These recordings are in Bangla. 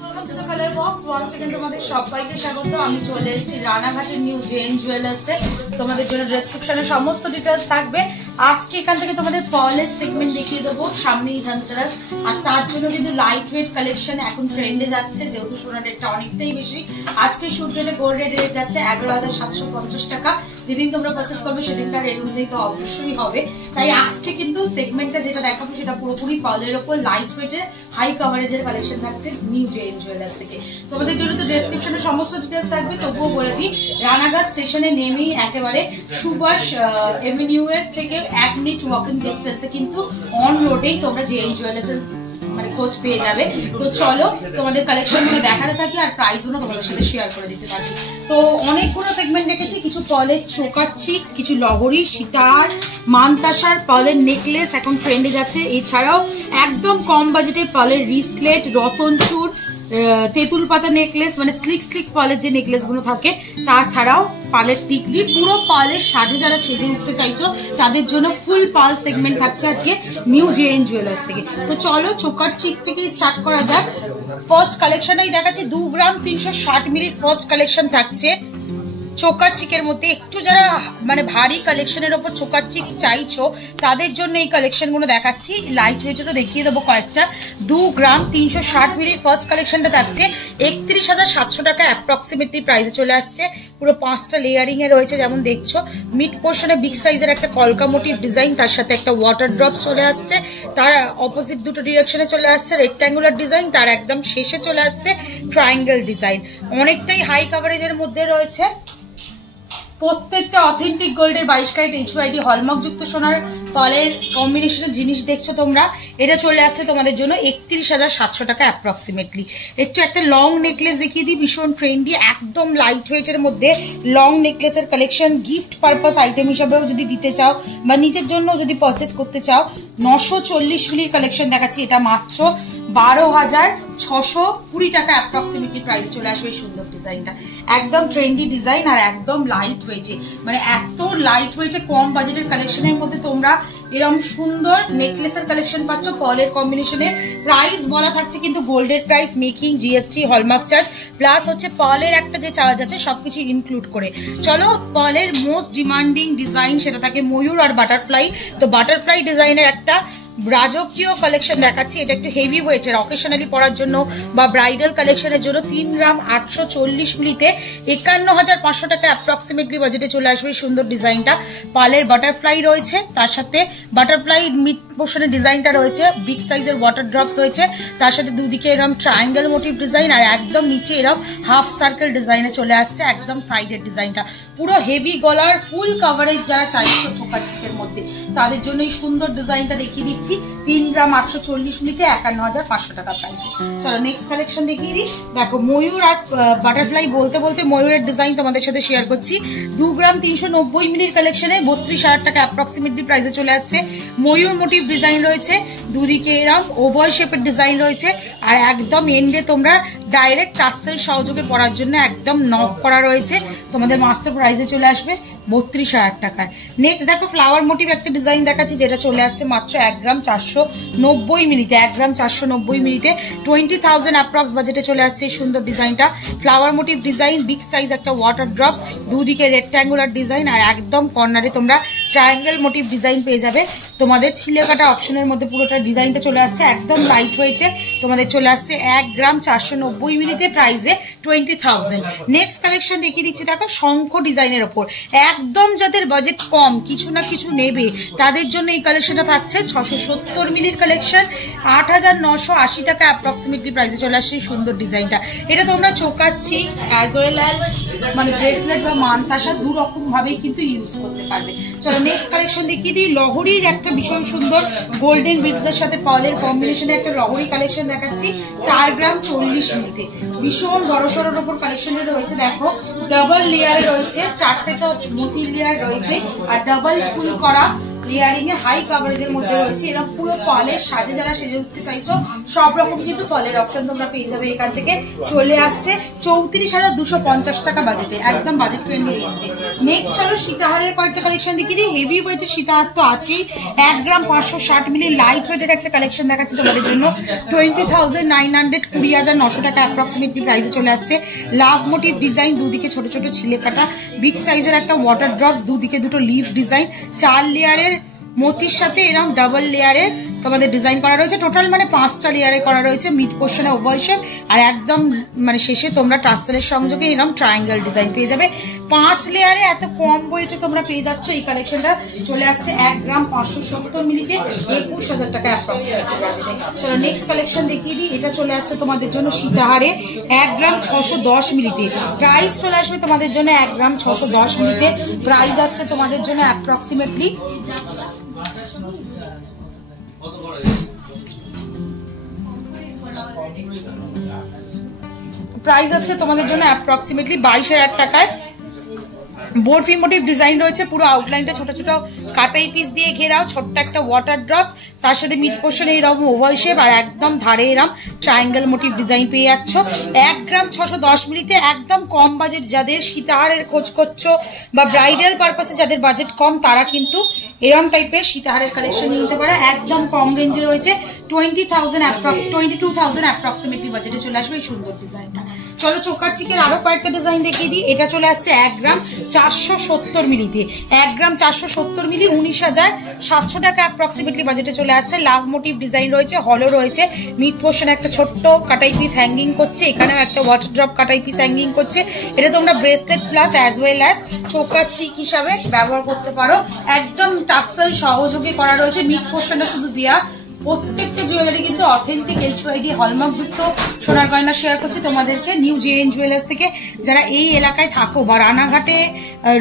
Welcome to the colour box. Once again তোমাদের সবাইকে স্বাগত। আমি চলে এসেছি রানাঘাটের নিউ জেন জুয়েলার্সে। তোমাদের জন্য ডেসক্রিপশনে সমস্ত ডিটেলস থাকবে। আজকে এখান থেকে তোমাদের পার্লের সেগমেন্ট দেখিয়ে দেবো, সামনেই ধনতেরাস, আর তার জন্য কিন্তু লাইট ওয়েট কালেকশন এখন ট্রেন্ডে যাচ্ছে, যেহেতু সোনার রেটটা অনেকটাই বেশি। আজকে শুট রেটে গোল্ড রেট যাচ্ছে 11,750 টাকা। যেদিন তোমরা পারচেস করবে সেদিনকার রেট অনুযায়ী তো অবশ্যই হবে। তাই আজকে কিন্তু সেগমেন্টটা যেটা দেখাবো সেটা পুরোপুরি পার্লের ওপর লাইট ওয়েটের হাই কভারেজের কালেকশন থাকছে নিউ জেন জুয়েলার্স থেকে। তোমাদের জন্য তো ডেসক্রিপশনে সমস্ত ডিটেলস থাকবে, তবুও বলে দিই রানাঘাট স্টেশনে নেমেই একেবারে সুভাষ এভিনিউ এর থেকে 1 মিনিট ওয়াকিং ডিস্টেন্সে কিন্তু অন রোডেই তোমরা জেন জুয়েলার্স এর মানে খোঁজ পেয়ে যাবে। তো চলো তোমাদের কালেকশন গুলো দেখাতে থাকি আর প্রাইস গুলো তোমাদের সাথে শেয়ার করে দিতে থাকি। তো অনেকগুলো সেগমেন্ট রেখেছি, কিছু পার্লের চোকার চিক, কিছু লহরি, সীতার, মানতাসার পার্লের নেকলেস এখন ট্রেন্ডে যাচ্ছে। এছাড়াও একদম কম বাজেটে পার্লের রিসলেট, রতনচুর, তেঁতুল পাতা নেকলেস, মানে স্লিক স্লিক পার্লের যে নেকলেস গুলো থাকে, তাছাড়াও পার্লের টিকলি, পুরো পার্লের সাজে যারা সেজে উঠতে চাইছো তাদের জন্য ফুল পার্ল সেগমেন্ট থাকছে আজকে নিউ জেন জুয়েলার্স থেকে। তো চলো চোকার চিক থেকে স্টার্ট করা যাক। ফার্স্ট কালেকশনটাই দেখাচ্ছি, 2 গ্রাম 360 মিলির ফার্স্ট কালেকশন থাকছে চোকার চিকের মধ্যে। একটু যারা মানে ভারী কালেকশনের ওপর চোকার চিক চাইছো তাদের জন্য এই কালেকশন গুলো দেখাচ্ছি। লাইট ওয়েটেরও দেখিয়ে দেবো কয়েকটা। 2 গ্রাম 360 মিলির ফার্স্ট কালেকশনটা থাকছে 31,700 টাকা অ্যাপ্রক্সিমেটলি প্রাইসে চলে আসছে। পুরো 5টা লেয়ারিং এ রয়েছে, যেমন দেখছো মিড পোর্শনে বিগ সাইজের একটা কলকা মোটিভ ডিজাইন, তার সাথে একটা ওয়াটার ড্রপ চলে আসছে, তার অপোজিট দুটো ডিরেকশনে চলে আসছে রেক্ট্যাঙ্গুলার ডিজাইন, তার একদম শেষে চলে আসছে ট্রায়াঙ্গেল ডিজাইন। অনেকটাই হাই কাভারেজের মধ্যে রয়েছে। প্রত্যেকটা অথেন্টিক গোল্ডের 22 ক্যারেট এইচইউআইডি হলমার্ক যুক্ত সোনার পার্লের কম্বিনেশনের জিনিস দেখছো তোমরা। এটা চলে আসছে তোমাদের জন্য 31,700 টাকা অ্যাপ্রক্সিমেটলি। একটু একটা লং নেকলেস দেখিয়ে দিই, ভীষণ ট্রেন্ডি, একদম লাইট ওয়েটের মধ্যে লং নেকলেসের কালেকশন। গিফট পারপাস আইটেম হিসাবেও যদি দিতে চাও বা নিজের জন্য যদি পারচেস করতে চাও, 940 মিলির কালেকশন দেখাচ্ছি। এটা মাত্র 12,620 টাকা অ্যাপ্রক্সিমেটলি প্রাইসে চলে আসবে। সুন্দর ডিজাইনটা, একদম ট্রেন্ডি ডিজাইন আর একদম লাইট ওয়েটে, মানে এত লাইট ওয়েটে কম বাজেটের কালেকশনের মধ্যে তোমরা এরকম সুন্দর নেকলেসের কালেকশন পাচ্ছ পার্লের কম্বিনেশনে। প্রাইস বলা থাকছে কিন্তু গোল্ডের price, making, GST, hallmark charge plus হচ্ছে পার্লের একটা যে চার্জ আছে সবকিছু ইনক্লুড করে। চলো পার্লের মোস্ট ডিমান্ডিং ডিজাইন সেটা থাকে ময়ূর আর বাটারফ্লাই। তো বাটারফ্লাই ডিজাইনের একটা রাজকীয় কালেকশন দেখাচ্ছি। এটা একটু হেভি ওয়েটের, অকেশনালি পরার জন্য বা ব্রাইডাল কালেকশনের জন্য। 3 গ্রাম 840 মিলিতে 51,500 টাকা অ্যাপ্রক্সিমেটলি বাজেটে চলে আসবে সুন্দর ডিজাইনটা। পার্লের বাটারফ্লাই রয়েছে, তার সাথে বাটারফ্লাই মিড পোর্শনের ডিজাইনটা রয়েছে, বিগ সাইজের ওয়াটার ড্রপস রয়েছে, তার সাথে দুদিকে এরকম ট্রায়াঙ্গেল মোটিভ ডিজাইন আর একদম নিচে এরকম হাফ সার্কেল ডিজাইনে চলে আসছে একদম সাইডের ডিজাইনটা। পুরো হেভি গলার ফুল কাভারেজ যারা চাইছো চোকার চিকের মধ্যে তাদের জন্য এই সুন্দর ডিজাইনটা দেখিয়ে দিচ্ছি। 3 গ্রাম 840 মিলিতে 51,500 টাকা প্রাইসে। চলো নেক্সট কালেকশন দেখিয়ে দিই। দেখো ময়ূর আর বাটারফ্লাই বলতে বলতে ময়ূরের ডিজাইন তোমাদের সাথে শেয়ার করছি। 2 গ্রাম 390 মিলির কালেকশনে 32,000 টাকা অ্যাপ্রক্সিমেটলি প্রাইসে চলে আসছে। ময়ূর মোটিভ ডিজাইন রয়েছে, দুদিকে এরকম ওভাল শেপের ডিজাইন রয়েছে, আর একদম এন্ডে তোমরা ডাইরেক্ট টাসেল সহযোগে পরার জন্য একদম নক করা রয়েছে। তোমাদের মাত্র প্রাইসে চলে আসবে 32,000 টাকায়। নেক্সট দেখো ফ্লাওয়ার মোটিভ একটা ডিজাইন দেখাচ্ছি, যেটা চলে আসছে মাত্র 1 গ্রাম 490 মিলিতে। 1 গ্রাম 490 মিলিতে 20,000 অ্যাপ্রক্স বাজেটে চলে আসছে এই সুন্দর ডিজাইনটা। Flower motive design, big size একটা ওয়াটার ড্রপস, দুদিকে রেক্ট্যাঙ্গুলার ডিজাইন আর একদম কর্নারে তোমরা ট্রায়াঙ্গেল মোটিভ ডিজাইন পেয়ে যাবে। তোমাদের ছিলে কাটা অপশনের মধ্যে পুরোটা ডিজাইনটা চলে আসছে একদম লাইট ওয়েটে। তোমাদের চলে আসছে 1 গ্রাম 490 মিলিতে, প্রাইসে 20,000। নেক্সট কালেকশন দেখিয়ে দিচ্ছি, দেখো শঙ্খ ডিজাইনের ওপর। একদম যাদের বাজেট কম, কিছু না কিছু নেবে, তাদের জন্য এই কালেকশনটা থাকছে 670 মিলির কালেকশন, 8,980 টাকা অ্যাপ্রক্সিমেটলি প্রাইসে চলে আসছে এই সুন্দর ডিজাইনটা। এটা তোমরা চোকাচ্ছি অ্যাজ ওয়েল অ্যাজ মানে ব্রেসলেট বা মানতাসা দু রকম ভাবেই কিন্তু ইউজ করতে পারবে। চলো নেক্সট কালেকশন দেখিয়ে দিই। লহরির একটা ভীষণ সুন্দর গোল্ডেন বিডস এর সাথে পার্লের কম্বিনেশনে একটা লহরি কালেকশন দেখাচ্ছি 4 গ্রাম 40 মিলিতে। ভীষণ বড় সড়োর ওপর কালেকশনে রয়েছে। দেখো ডাবল লেয়ার রয়েছে, 4টে তো মতি লেয়ার রয়েছে আর ডাবল ফুল করা লেয়ারিং এ হাই কাভারেজের মধ্যে রয়েছে। এরা পুরো পালের সাজে যারা সেজে উঠতে চাইছো সব রকম কিন্তু পালের অপশন তোমরা পেয়ে যাবে এখান থেকে। চলে আসছে 34,250 টাকা বাজেটে, একদম বাজেট ফ্রেন্ডলি রেঞ্জে। নেক্সট চলো সীতাহারের কয়েকটা কালেকশন দেখিয়ে দিই। হেভি ওয়েটের সীতাহার তো আছেই, 1 গ্রাম 560 মিলি লাইট ওয়েটের একটা কালেকশন দেখাচ্ছি তোমাদের জন্য। 20,900 20,900 টাকা অ্যাপ্রক্সিমেটলি প্রাইসে চলে আসছে। লাভ মোটিভ ডিজাইন, দুদিকে ছোট ছোট ছিলে কাটা বিগ সাইজের একটা ওয়াটার ড্রপস, দুদিকে দুটো লিফ ডিজাইন, 4 লেয়ারের মতির সাথে এরকম ডাবল লেয়ারের তোমাদের ডিজাইন করা রয়েছে। টোটাল মানে 5টা লেয়ারে করা রয়েছে। মিড পোর্শনে ওভাল শেপ আর একদম মানে শেষে তোমরা টাসেলের সংযোগে এরকম ট্রায়াঙ্গেল ডিজাইন পেয়ে যাবে। 5 লেয়ারে এত কম ওয়েটে তোমরা পেয়ে যাচ্ছ। এই কালেকশনটা চলে আসছে 1 গ্রাম 570 মিলিতে 21,000 টাকা অ্যাপ্রক্সিমেটলি বাজেটে। চলো নেক্সট কালেকশন দেখিয়ে দিই। এটা চলে আসছে তোমাদের জন্য সীতাহারে 1 গ্রাম 610 মিলিতে। প্রাইস চলে আসবে তোমাদের জন্য 1 গ্রাম 610 মিলিতে। প্রাইস আসছে তোমাদের জন্য অ্যাপ্রক্সিমেটলি প্রাইস আসছে তোমাদের জন্য অ্যাপ্রক্সিমেটলি 22,000 টাকায়। বরফি মোটিভ ডিজাইন রয়েছে, পুরো আউটলাইনটা ছোট ছোট কাটাই পিস দিয়ে ঘেরাও, ছোট্ট একটা ওয়াটার ড্রপস, তার সাথে মিড পোর্শনে এরকম ওভাল শেপ আর একদম ধারে এরকম ট্রায়াঙ্গেল মোটিভ ডিজাইন পেয়ে যাচ্ছ। 1 গ্রাম 610 মিলিতে একদম কম বাজেট, যাদের সীতাহারের খোঁজ করছো বা ব্রাইডাল পারপাসে যাদের বাজেট কম তারা কিন্তু এরকম টাইপের সীতাহারের কালেকশন নিতে পারে। একদম কম রেঞ্জে রয়েছে, 22,000 অ্যাপ্রক্সিমেটলি বাজেটে চলে আসবে এই সুন্দর ডিজাইনটা। চলো চোকার চিকের আরো কয়েকটা ডিজাইন দেখিয়ে দিই। এটা চলে আসছে 1 গ্রাম 470 মিলিতে। 1 গ্রাম 470 মিলি 19,700 টাকা অ্যাপ্রক্সিমেটলি বাজেটে চলে আসছে। লাভ মোটিভ ডিজাইন রয়েছে, হলো রয়েছে, মিড পোর্শনে একটা ছোট্ট কাটাই পিস হ্যাঙ্গিং করছে, এখানেও একটা ওয়াটার ড্রপ কাটাই পিস হ্যাঙ্গিং করছে। এটা তোমরা bracelet plus as well as choker চিক হিসাবে ব্যবহার করতে পারো। একদম টাসেল সহযোগে করা রয়েছে, মিড পোর্শনটা শুধু দেয়া। প্রত্যেকটা জুয়েলারি কিন্তু অথেন্টিক HYD হলমার্ক যুক্ত সোনার গয়না শেয়ার করছি তোমাদেরকে নিউ JN জুয়েলার্স থেকে। যারা এই এলাকায় থাকো বা রানাঘাটে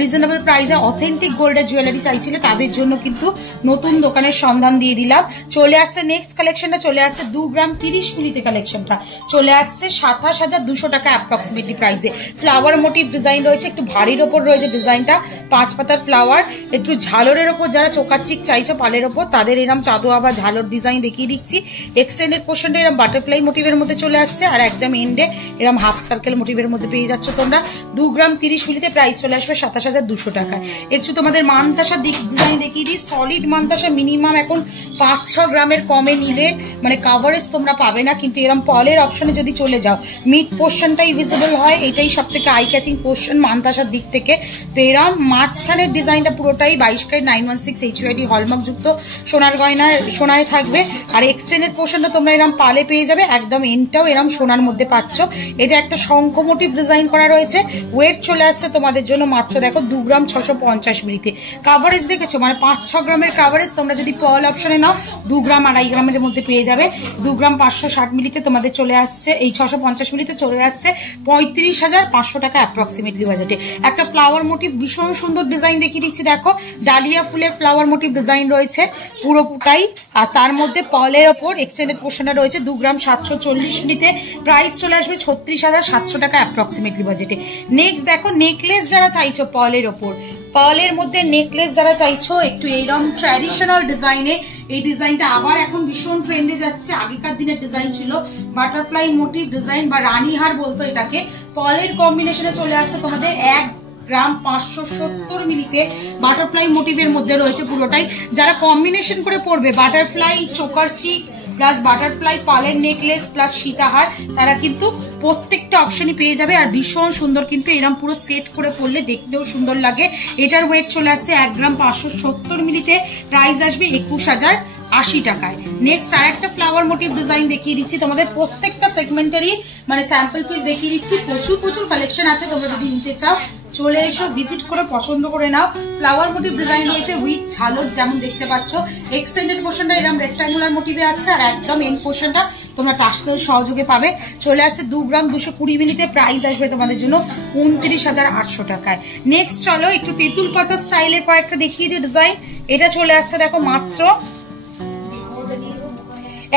রিজনেবল প্রাইসে অথেন্টিক গোল্ডের জুয়েলারি চাইছিলে তাদের জন্য কিন্তু নতুন দোকানের সন্ধান দিয়ে দিলাম। চলে আসছে নেক্সট কালেকশনটা, চলে আসছে 2 গ্রাম 30 মিলিতে কালেকশনটা চলে আসছে 27,200 টাকা অ্যাপ্রক্সিমেটলি প্রাইসে। ফ্লাওয়ার মোটিভ ডিজাইন রয়েছে, একটু ভারীর ওপর রয়েছে ডিজাইনটা, 5 পাতার ফ্লাওয়ার, একটু ঝালরের ওপর যারা চোকার চিক চাইছো পালের ওপর তাদের এরকম চাদোয়া বা ঝালর ডিজাইন দেখিয়ে দিচ্ছি। এক্সটেন্ডেড পোর্শনটা এরকম বাটারফ্লাই মোটিভের মধ্যে চলে আসছে আর একদম এন্ডে এরকম হাফ সার্কেল মোটিভের মধ্যে পেয়ে যাচ্ছ তোমরা। 2 গ্রাম 30 মিলিতে প্রাইস চলে আসবে 27,200 টাকায়। একটু তোমাদের মানতাসা ডিজাইন দেখিয়ে দিই। সলিড মানতাসা মিনিমাম এখন 5-6 গ্রামের কমে নিলে মানে কাভারেজ তোমরা পাবে না, কিন্তু এরকম পলের অপশনে যদি চলে যাও মিড পোর্শনটাই ভিজিবল হয়, এটাই সব থেকে আই ক্যাচিং পোর্শন মানতাসার দিক থেকে। তো এরকম মাঝখানের ডিজাইনটা পুরোটাই 22 ক্যারেট 916 HYD হলমার্ক যুক্ত সোনার গয়নার সোনায় থাকবে। আর এক্সটেন্ডেড পোর্শনটা তোমরা এরকম পালে পেয়ে যাবে, একদম এন্ডটাও এরকম সোনার মধ্যে পাচ্ছ। এটা একটা শঙ্খ মোটিভ ডিজাইন করা রয়েছে। ওয়েট চলে আসছে তোমাদের জন্য মাত্র দেখো 2 গ্রাম 650 মিলিতে। কাভারেজ দেখেছো মানে 5-6 গ্রামের কাভারেজ, তোমরা যদি পার্ল অপশনে নাও 2 গ্রাম 2.5 গ্রামের মধ্যে পেয়ে যাবে। 2 গ্রাম 560 মিলিতে তোমাদের চলে আসছে, এই 650 মিলিতে চলে আসছে 35,500 টাকা অ্যাপ্রক্সিমেটলি বাজেটে। একটা ফ্লাওয়ার মোটিভ ভীষণ সুন্দর ডিজাইন দেখিয়ে দিচ্ছি, দেখো ডালিয়া ফুলের ফ্লাওয়ার মোটিভ ডিজাইন রয়েছে পুরোটাই, আর তার মধ্যে পলের ওপর এক্সটেন্ডেড পোর্শনটা রয়েছে। 2 গ্রাম 740 মিলিতে প্রাইস চলে আসবে 36,700 টাকা অ্যাপ্রক্সিমেটলি বাজেটে। নেক্সট দেখো নেকলেস যারা চাইছো পলের ওপর, পার্লের মধ্যে নেকলেস যারা চাইছো একটু এইরকম ট্র্যাডিশনাল ডিজাইনে, এই ডিজাইনটা আবার এখন ভীষণ ট্রেন্ডে যাচ্ছে। আগেকার দিনের ডিজাইন ছিল বাটারফ্লাই মোটিভ ডিজাইন বা রানীহার বলতো এটাকে। পার্লের কম্বিনেশনে চলে আসছে তোমাদের 1 গ্রাম 570 মিলিতে বাটারফ্লাই মোটিভের মধ্যে রয়েছে পুরোটাই। যারা কম্বিনেশন করে পড়বে বাটারফ্লাই চোকার চিক প্লাস বাটারফ্লাই পালের নেকলেস প্লাস সীতাহার, তারা কিন্তু প্রত্যেকটা অপশনই পেয়ে যাবে। আর ভীষণ সুন্দর কিন্তু এরকম পুরো সেট করে পড়লে দেখতেও সুন্দর লাগে। এটার ওয়েট চলে আসছে 1 গ্রাম 570 মিলিতে, প্রাইস আসবে 21,080 টাকায়। নেক্সট আর একটা ফ্লাওয়ার মোটিভ ডিজাইন দেখিয়ে দিচ্ছি তোমাদের, প্রত্যেকটা সেগমেন্টারই মানে স্যাম্পল পিস দেখিয়ে দিচ্ছি। প্রচুর কালেকশন আছে, তোমরা যদি নিতে চাও চলে এসো, ভিজিট করে পছন্দ করে নাও। ফ্লাওয়ার মোটিভ ডিজাইন রয়েছে উইথ ঝালর যেমন দেখতে পাচ্ছ। এক্সটেন্ডেড পোর্শনটা এরকম রেক্টাঙ্গুলার মোটিভে আসছে আর একদম এন্ড পোর্শনটা তোমরা টাসেল সহযোগে পাবে। চলে আসছে 2 গ্রাম 220 মিলিতে, প্রাইস আসবে তোমাদের জন্য 29,800 টাকায়। নেক্সট চলো একটু তেঁতুল পাতা স্টাইলের কয়েকটা দেখিয়ে দিই ডিজাইন। এটা চলে আসছে দেখো মাত্র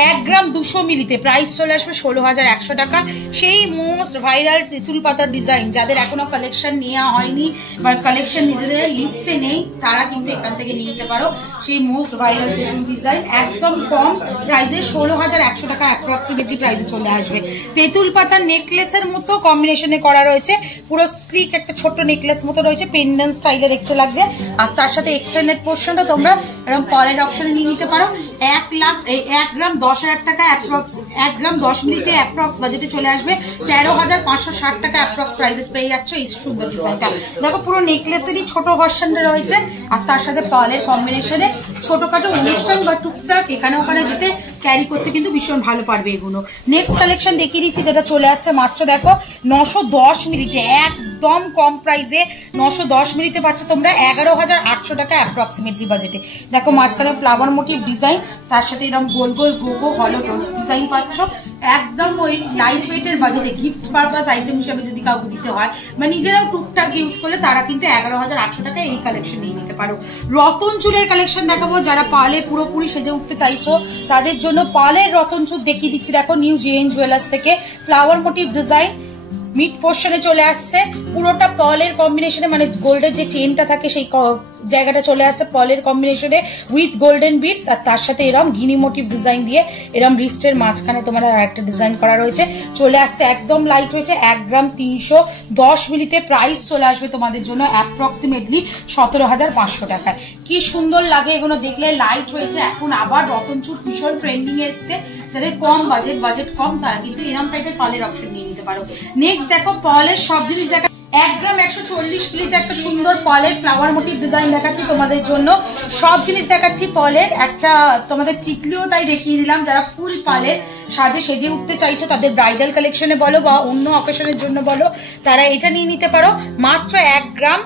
1 গ্রাম 200 মিলিতে প্রাইস চলে আসবে 16,100 টাকা। সেই মোস্ট ভাইরাল তেঁতুল পাতার ডিজাইন যাদের এখনো কালেকশন নেওয়া হয়নি বা কালেকশন নিজেদের লিস্টে নেই তারা কিন্তু এখান থেকে নিয়ে নিতে পারো। সেই মোস্ট ভাইরাল তেঁতুল ডিজাইন একদম কম প্রাইসে 16,100 টাকা অ্যাপ্রক্সিমেটলি প্রাইসে চলে আসবে। তেঁতুল পাতার নেকলেসের মতো কম্বিনেশনে করা রয়েছে, পুরো স্লিক একটা ছোট্ট নেকলেস মতো রয়েছে, পেন্ডেন্ট স্টাইলে দেখতে লাগছে। আর তার সাথে এক্সটেন্ডেড পোর্শনটা তোমরা এরকম পলের অপশনে নিয়ে নিতে পারো। 1 গ্রাম 10,000 টাকা অ্যাপ্রক্স, 1 গ্রাম 10 মিলিতে অ্যাপ্রক্স বাজেটে চলে আসবে 13,560 টাকা অ্যাপ্রক্স প্রাইসে পেয়ে যাচ্ছ এই সুন্দর ডিজাইনটা। দেখো পুরো নেকলেসেরই ছোট ভার্সনটা রয়েছে আর তার সাথে পলের কম্বিনেশনে ছোটখাটো অনুষ্ঠান বা টুকটাক এখানে ওখানে যেতে ক্যারি করতে কিন্তু ভীষণ ভালো পারবে এগুলো। নেক্সট কালেকশন দেখিয়ে দিচ্ছি যেটা চলে আসছে মাত্র দেখো 910 মিলিতে, একদম কম প্রাইসে 910 মিলিতে পাচ্ছ তোমরা 11,800 টাকা অ্যাপ্রক্সিমেটলি বাজেটে। দেখো মাঝখানে ফ্লাওয়ার মোটিভ ডিজাইন, তার সাথে এরকম গোল গোল গোগো হলো ডিজাইন পাচ্ছ, একদম ওই লাইট ওয়েটের বাজেটে গিফট পারপাস আইটেম হিসাবে যদি কাউকে দিতে হয় বা নিজেরাও টুকটাক ইউজ করলে তারা কিন্তু 11,800 টাকা এই কালেকশন নিয়ে নিতে পারো। রতন চুলের কালেকশন দেখাবো, যারা পার্লে পুরোপুরি সেজে উঠতে চাইছো তাদের জন্য পার্লের রতন চুল দেখিয়ে দিচ্ছি। দেখো নিউ জেএন জুয়েলার্স থেকে ফ্লাওয়ার মোটিভ ডিজাইন মিড পোর্শনে চলে আসছে, পুরোটা পার্লের কম্বিনেশনে, মানে গোল্ডের যে চেনটা থাকে সেই জায়গাটা চলে আসছে পার্লের কম্বিনেশনে উইথ গোল্ডেন বিটস। আর তার সাথে এরকম গিনি মোটিভ ডিজাইন দিয়ে এরকম রিস্টের মাঝখানে তোমার আরেকটা ডিজাইন করা রয়েছে, চলে আসছে একদম লাইট রয়েছে। 1 গ্রাম 310 মিলিতে প্রাইস চলে আসবে তোমাদের জন্য অ্যাপ্রক্সিমেটলি 17,500 টাকায়। কি সুন্দর লাগে এগুলো দেখলে, লাইট রয়েছে। এখন আবার রতন চুল ভীষণ ট্রেন্ডিং এ এসছে, যাদের কম বাজেট কম তারা কিন্তু এরকম টাইপের পার্লের অপশন নিয়ে নিতে পারো। নেক্সট দেখো পার্লের সব জিনিস দেখা, 1 গ্রাম 140 মিলিতে একটা সুন্দর পার্লের ফ্লাওয়ার মোটিভ ডিজাইন দেখাচ্ছি তোমাদের জন্য। সব জিনিস দেখাচ্ছি পার্লের, একটা তোমাদের টিকলিও তাই দেখিয়ে দিলাম। যারা ফুল পার্লের সাজে সেজে উঠতে চাইছো তাদের ব্রাইডাল কালেকশনে বলো বা অন্য অকেশনের জন্য বলো, তারা এটা নিয়ে নিতে পারো। মাত্র 1 গ্রাম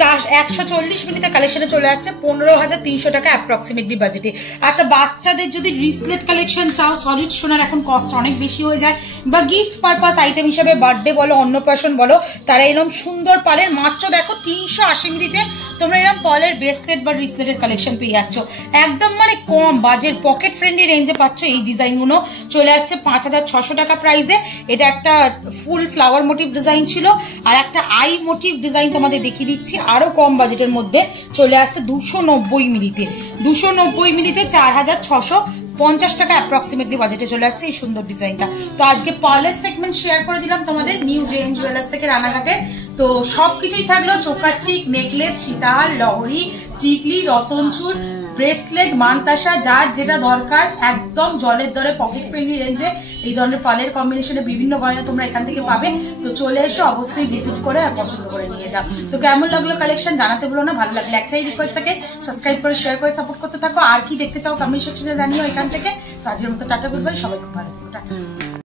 140 মিলিতে কালেকশনে চলে আসছে 15,300 টাকা অ্যাপ্রক্সিমেটলি বাজেটে। আচ্ছা বাচ্চাদের যদি রিসলেট কালেকশন চাও, সলিড সোনার এখন কস্ট অনেক বেশি হয়ে যায়, বা গিফট পারপাস আইটেম হিসেবে বার্থডে বলো অন্নপ্রাশন বলো, তারা এরকম সুন্দর পালের মাত্র দেখো 380 মিলিতে তোমরা এরকম পালের ব্রেসলেট বা রিসলেটের কালেকশন পেয়ে যাচ্ছ একদম মানে কম বাজেট পকেট ফ্রেন্ডলি রেঞ্জে পাচ্ছ। এই ডিজাইনগুলো চলে আসছে 5,600 টাকা প্রাইসে। এটা একটা ফুল ফ্লাওয়ার মোটিভ ডিজাইন ছিল, আর একটা আই মোটিভ ডিজাইন তোমাদের দেখিয়ে দিচ্ছি আরো কম বাজেটের মধ্যে চলে আসছে 290 মিলিতে। 290 মিলিতে 4,650 টাকা অ্যাপ্রক্সিমেটলি বাজেটে চলে আসছে এই সুন্দর ডিজাইনটা। তো আজকে পার্লের সেগমেন্ট শেয়ার করে দিলাম তোমাদের নিউ জেএন জুয়েলার্স থেকে রানাঘাটে। তো সবকিছুই থাকলো, চোকাচিক, নেকলেস, সীতাহার, লহরি, টিকলি, রতনচুর, ব্রেসলেট, মানতাসা, যার যেটা দরকার একদম জলের দরে পকেট ফ্রেন্ডলি রেঞ্জে এই ধরনের পালের কম্বিনেশনে বিভিন্ন গয়না তোমরা এখান থেকে পাবে। তো চলে এসো, অবশ্যই ভিজিট করে আর পছন্দ করে নিয়ে যাও। তো কেমন লাগলো কালেকশন জানাতে ভুলো না, ভালো লাগলে একটাই রিকোয়েস্ট থাকে সাবস্ক্রাইব করে শেয়ার করে সাপোর্ট করতে থাকো। আর কি দেখতে চাও কমেন্ট সেকশনে জানিও এখান থেকে। তো আজকের মতো টাটা, গুড বাই, সবাই খুব ভালো থাকো, টাটা।